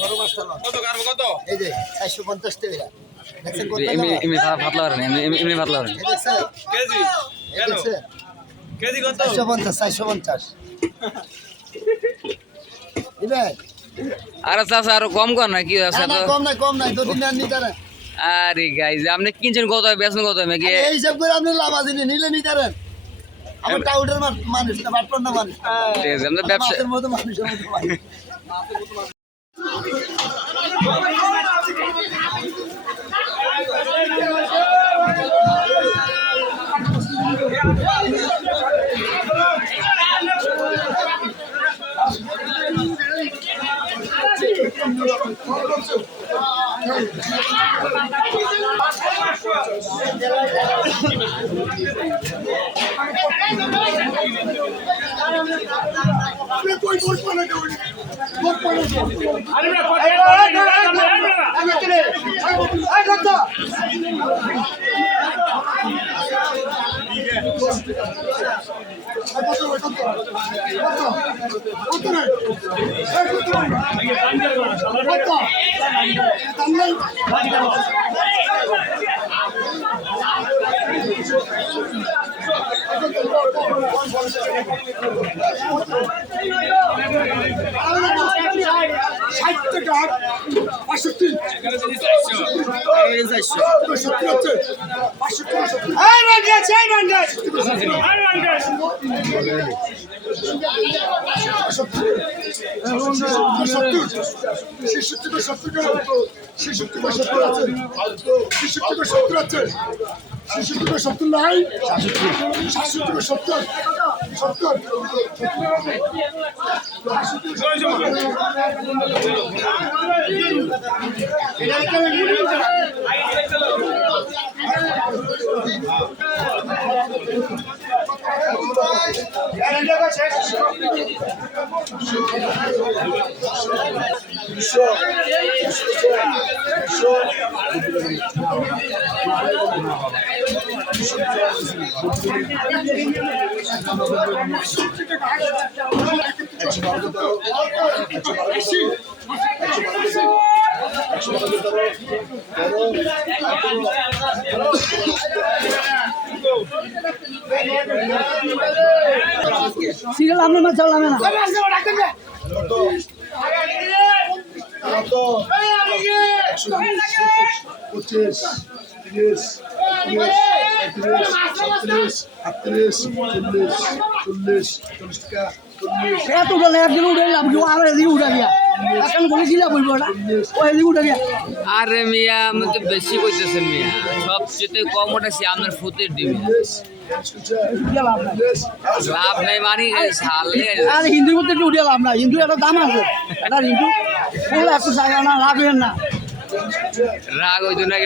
বড় মাছটা কত কারব কত? এই যে 450 টাকা দেখছেন কত এমনি ভাতলা করেন এমনি ভাতলা করেন দেখছেন কেজি কেন? দেখছেন কেজি কত? 450 দিবেন আরে চাচা আরো কম কর না কি আছে না তো কম নাই তো দিন নি তারা আরে গাইজ আপনি কিনছেন কত বেচছেন কত আমি কি এই হিসাব করে আপনি লাভ আছে নিলে নি তারা আমার টাউটের মানুষ না বাটপার না মানুষ ঠিক আছে আমরা ব্যবসা মাছের মতো মানুষের মতো মানুষ সিরিয়াল আমরা না চালাবে না এত উঠে একদিন উঠে আর এদিকে উঠে গিয়া এখন বলে দিলা বলবো না ও এদিকে উঠে গিয়া আরে মিয়া আমি তো বেশি কইতেছেন মিয়া সবচেয়ে কম ওঠাছি আপনার ফুতের ডিম লাভ নাই মানে সালে আর হিন্দুর মধ্যে একটু উঠে লাভ না হিন্দু একটা দাম আছে এটা হিন্দু বলে একটু চাই না লাভ না রাগ হইতো না